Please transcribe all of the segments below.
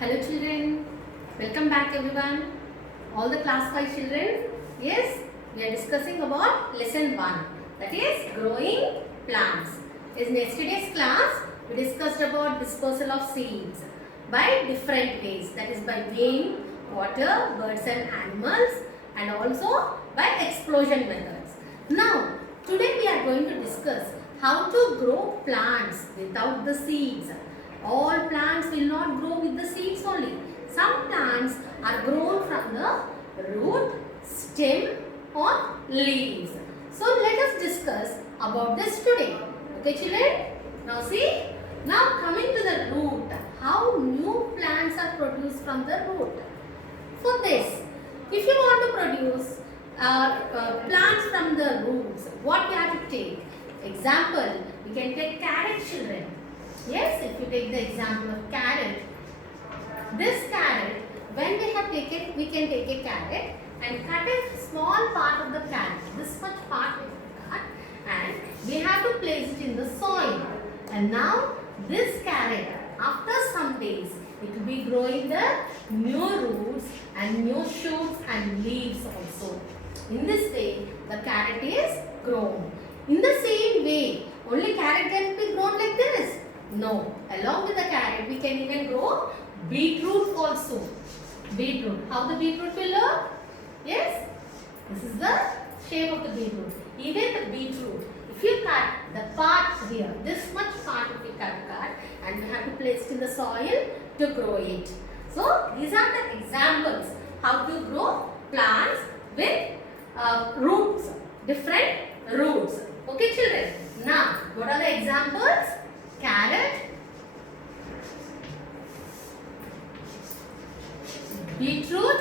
Hello children, welcome back everyone. All the class 5 children. Yes, we are discussing about lesson 1, that is growing plants. In yesterday's class, we discussed about dispersal of seeds by different ways, that is by wind, water, birds and animals, and also by explosion methods. Now, today we are going to discuss how to grow plants without the seeds. All plants will not grow with the seeds only. Some plants are grown from the root, stem or leaves. So let us discuss about this today. Okay children? Now see, now coming to the root, how new plants are produced from the root. For this, if you want to produce plants from the roots, what you have to take? Example, we can take carrot children. Yes, if you take the example of carrot, this carrot, when we have taken, we can take a carrot and cut a small part of the carrot, this much part we have cut, and we have to place it in the soil. And now this carrot, after some days, it will be growing the new roots and new shoots and leaves also. In this way, the carrot is grown. In the same way, only carrot can be grown like this. No, along with the carrot, we can even grow beetroot also. Beetroot. How the beetroot will look? Yes, this is the shape of the beetroot. Even the beetroot, if you cut the part here, this much part if you cut, and we have to place it in the soil to grow it. So, these are the examples how to grow plants with roots, different roots. Okay children, now what are the examples? Carrot, beetroot.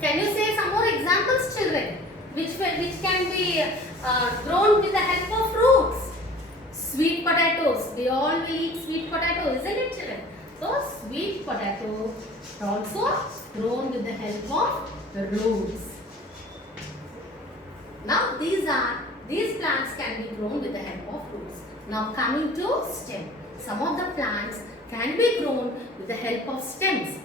Can you say some more examples children? Which can be grown with the help of roots? Sweet potatoes. We all will eat sweet potato, isn't it children? So sweet potato also grown with the help of the roots. Now these plants can be grown with the help of roots. Now coming to stem. Some of the plants can be grown with the help of stems.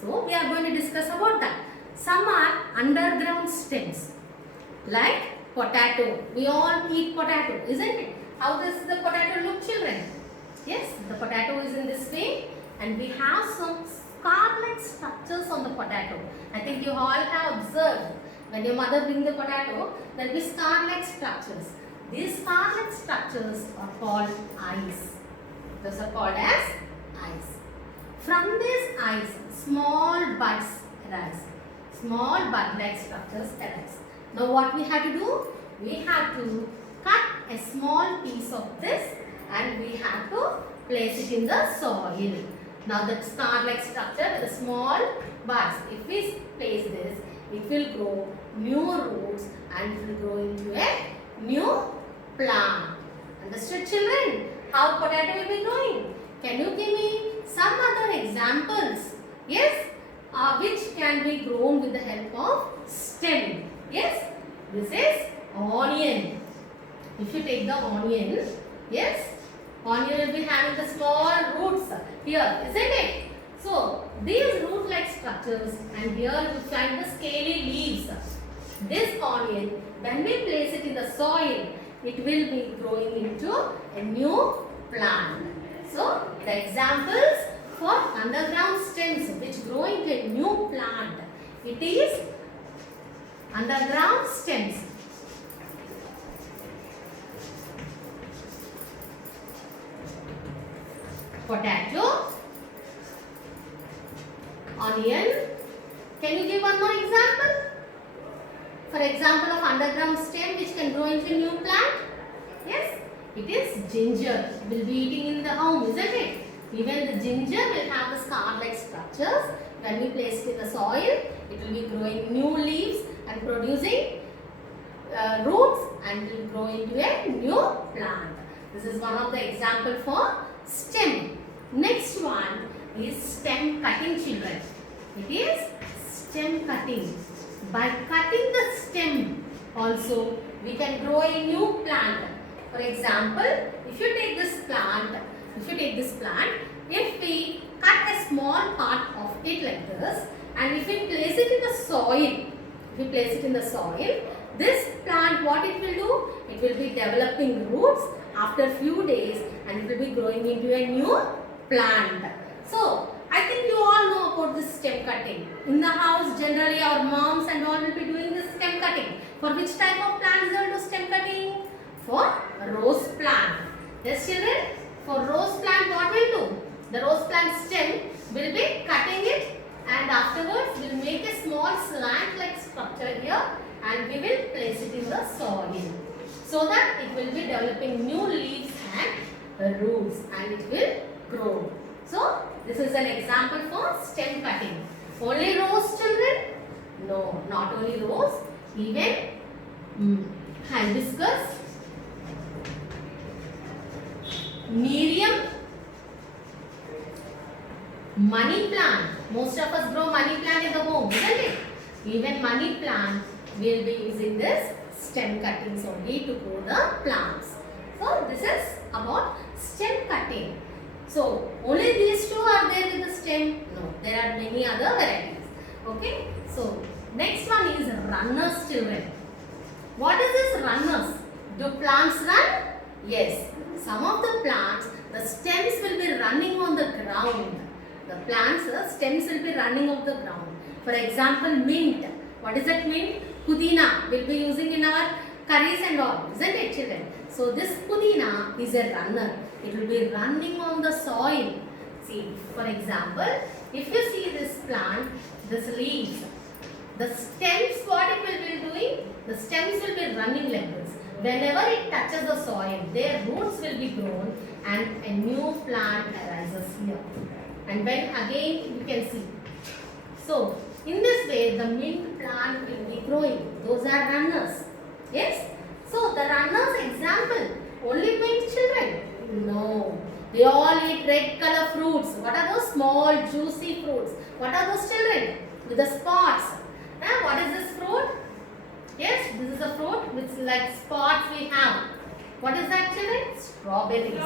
So we are going to discuss about that. Some are underground stems. Like potato. We all eat potato, isn't it? How does the potato look children? Yes, the potato is in this way and we have some scar-like structures on the potato. I think you all have observed. When your mother brings the potato, there will be scar-like structures. These scar-like structures are called eyes. Those are called as eyes. From these eyes, small buds arise. Small bud-like structures arise. Now what we have to do? We have to cut a small piece of this and we have to place it in the soil. Now that star-like structure with the small buds, if we place this, it will grow new roots and it will grow into a new plant. Understood children? How potato will be growing? Can you give me some other examples? Yes? Which can be grown with the help of stem? Yes? This is onion. If you take the onion, yes? Onion will be having the small roots here, isn't it? So, these root-like structures and here you find the scaly leaves. This onion, when we place it in the soil, it will be growing into a new plant. So, the examples for underground stems which grow into a new plant, it is underground stems. Potato, onion. Can you give one more example? For example of underground stem which can grow into a new plant? Yes, it is ginger. Will be eating in the home, isn't it? Even the ginger will have the scar-like structures. When we place it in the soil, it will be growing new leaves and producing roots and will grow into a new plant. This is one of the example for stem. Next one is stem cutting children. It is stem cutting. By cutting the stem also we can grow a new plant. For example, if you take this plant, if we cut a small small part of it like this, and if we place it in the soil, this plant, what it will do? It will be developing roots after few days, and it will be growing into a new plant. So I think you all know about this stem cutting. In the house, generally our moms and all will be doing this stem cutting. For which type of plants they will do stem cutting? For rose plant. Yes, children? For rose plant, what will do? The rose plant stem will be cutting it, and afterwards we will make a small slant like structure here, and we will place it in the soil, so that it will be developing new leaves and roots, and it will grow. So this is an example for stem cutting. Only rose, children? No, not only rose, even hibiscus, Miriam, money plant. Most of us grow money plant in the home, isn't it? Even money plant will be using this stem cuttings only to grow the plants. So this is about stem cutting. So only these two are there with the stem? No, there are many other varieties. Okay. So next one is runners, children. What is this runners? Do plants run? Yes. Some of the plants, the stems will be running on the ground. The plants, the stems will be running on the ground. For example, mint. What is that mint? Pudina. We'll be using in our curries and all. Isn't it, children? So this pudina is a runner. It will be running on the soil. See, for example, if you see this plant, this leaves, the stems, what it will be doing? The stems will be running like this. Whenever it touches the soil, their roots will be grown and a new plant arises here. And when again you can see. So, in this way, the mint plant will be growing. Those are runners. Yes? So, the runners example, only mint children? No. They all eat red color fruits. What are those small juicy fruits? What are those children? With the spots. What is this fruit? Yes, this is a fruit which like spots we have. What is that, children? Strawberries.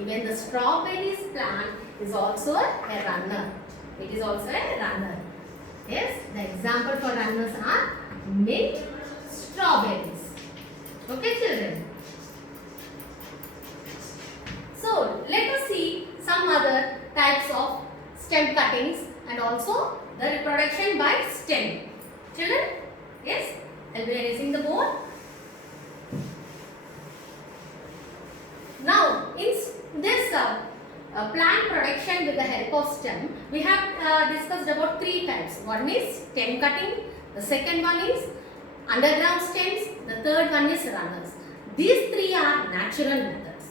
Even the strawberries plant is also a runner. It is also a runner. Yes, the example for runners are mint, strawberries. Okay, children. So let us see some other types of stem cuttings and also the reproduction by stem. Children, yes, I'll be erasing the board. Now, in this plant production with the help of stem, we have discussed about three types. One is stem cutting, the second one is underground stems, the third one is runners. These three are natural methods.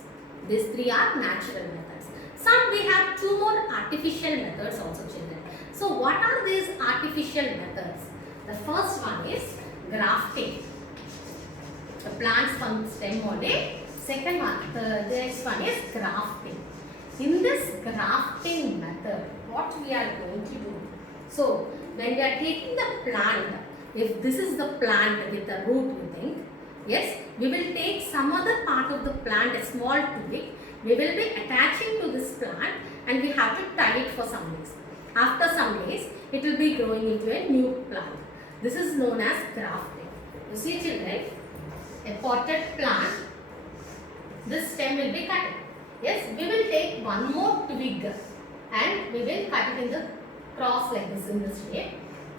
These three are natural methods. Some we have two more artificial methods also, children. So what are these artificial methods? The first one is grafting. The plants from stem only. Second one, the next one is grafting. In this grafting method, what we are going to do? So when we are taking the plant, if this is the plant with the root, you think, yes, we will take some other part of the plant, a small twig, we will be attaching to this plant and we have to tie it for some days. After some days, it will be growing into a new plant. This is known as grafting. You see, children, a potted plant, this stem will be cut. Yes, we will take one more twig and we will cut it in the cross like this, in this shape.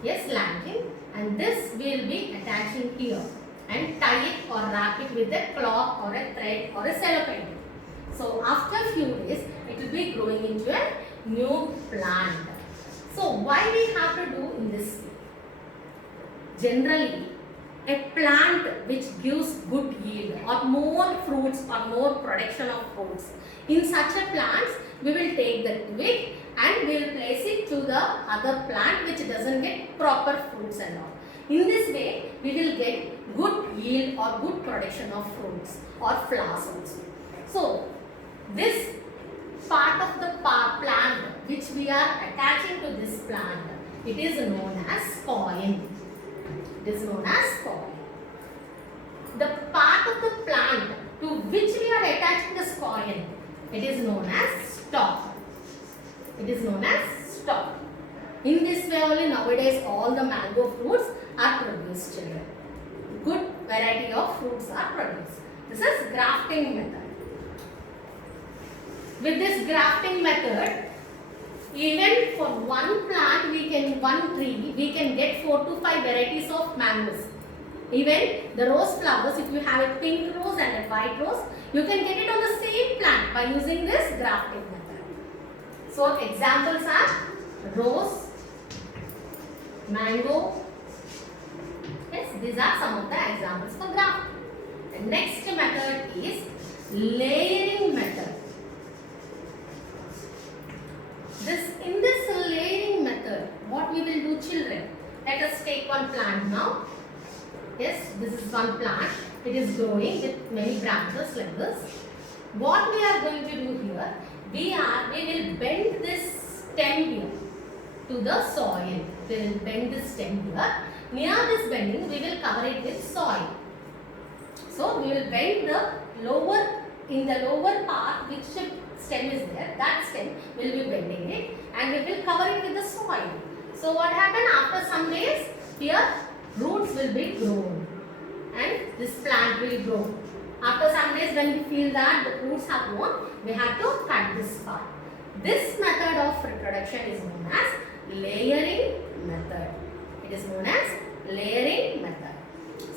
Yes, slanting, and this we will be attaching here and tie it or wrap it with a cloth or a thread or a cellophane. So after a few days, it will be growing into a new plant. So why we have to do in this way? Generally, a plant which gives good yield or more fruits or more production of fruits, in such a plants, we will take the twig and we will place it to the other plant which doesn't get proper fruits and all. In this way, we will get good yield or good production of fruits or flowers also. So, this part of the plant which we are attaching to this plant, it is known as coin. It is known as coin. The part of the plant to which we are attaching this coin, it is known as stalk. It is known as stalk. In this way only nowadays all the mango fruits are produced, children. Good variety of fruits are produced. This is grafting method. With this grafting method, even for one plant, one tree, we can get 4 to 5 varieties of mangoes. Even the rose flowers, if you have a pink rose and a white rose, you can get it on the same plant by using this grafting method. So examples are rose, mango. Yes, these are some of the examples for grafting. The next method is layering method. In this layering method, what we will do, children? Let us take one plant now. Yes, this is one plant. It is growing with many branches like this. What we are going to do here, we will bend this stem here to the soil. We will bend this stem here. Near this bending, we will cover it with soil. So we will bend in the lower part, which stem is there, that stem will be bending it, and we will cover it with the soil. So what happens after some days, here roots will be grown and this plant will grow. After some days, when we feel that the roots have grown, we have to cut this part. This method of reproduction is known as layering method. It is known as layering method.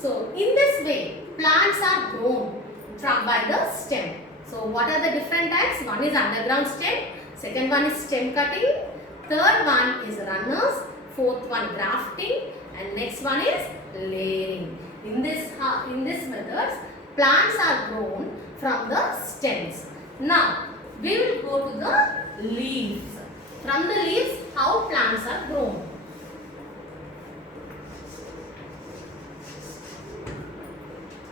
So in this way, plants are grown by the stem. So what are the different types? One is underground stem, second one is stem cutting, third one is runners, fourth one grafting, and next one is layering. In this methods, plants are grown from the stems. Now we will go to the leaves. From the leaves, how plants are grown.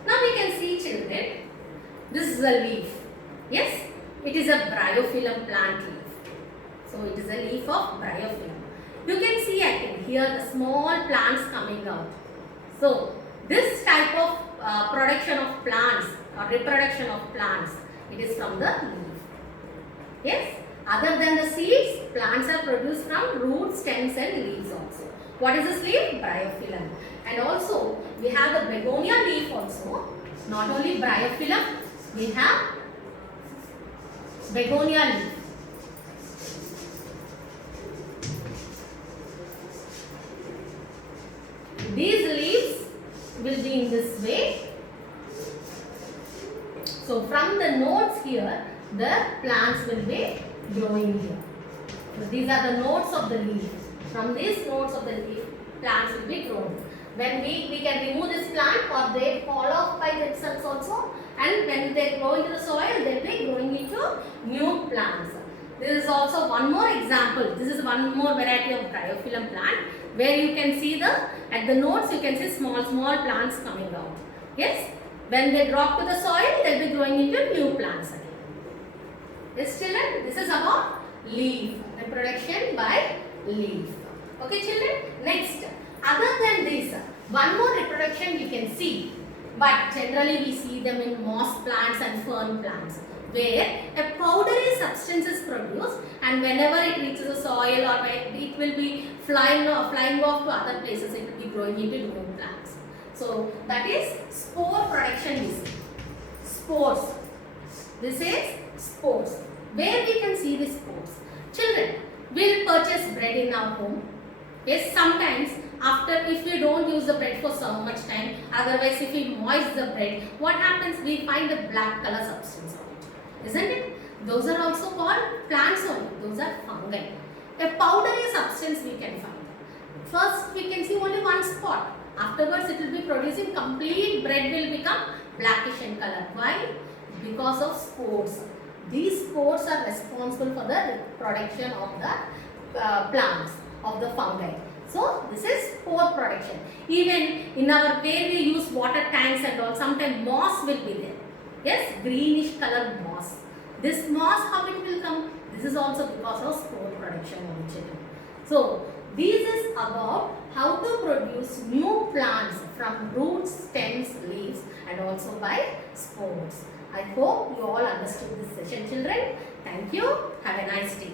Now we can see, children, this is a leaf. Yes, it is a bryophyllum plant leaf. So it is a leaf of bryophyllum. You can see, I think, here the small plants coming out. So this type of production of plants or reproduction of plants, it is from the leaf. Yes, other than the seeds, plants are produced from roots, stems and leaves also. What is this leaf? Bryophyllum. And also we have the begonia leaf also. Not only bryophyllum, we have begonia leaf. These leaves will be in this way. So from the nodes here, the plants will be growing here. So these are the nodes of the leaf. From these nodes of the leaf, plants will be grown. When we can remove this plant, or they fall off by themselves also, and when they grow into the soil, they will be growing into new plants. This is also one more example. This is one more variety of bryophyllum plant, where you can see at the nodes you can see small plants coming out. Yes, when they drop to the soil, they will be growing into new plants again. Yes, children, this is about leaf, reproduction by leaf. Okay, children. Next, other than this, one more reproduction we can see, but generally we see them in moss plants and fern plants, where a powdery substance is produced, and whenever it reaches the soil or it will be flying off to other places, it will be growing into new plants. So that is spore production we see. Spores. This is spores. Where we can see the spores? Children, we will purchase bread in our home. Yes, sometimes if we don't use the bread for so much time, otherwise if we moist the bread, what happens? We find a black color substance on it. Isn't it? Those are also called plants only. Those are fungi. A powdery substance we can find. First we can see only one spot. Afterwards it will be producing complete bread will become blackish in color. Why? Because of spores. These spores are responsible for the production of the plants, of the fungi. So this is spore production. Even in our where we use water tanks and all, sometimes moss will be there. Yes, greenish color moss. This moss, how it will come? This is also because of spore production only, children. So this is about how to produce new plants from roots, stems, leaves, and also by spores. I hope you all understood this session, children. Thank you. Have a nice day.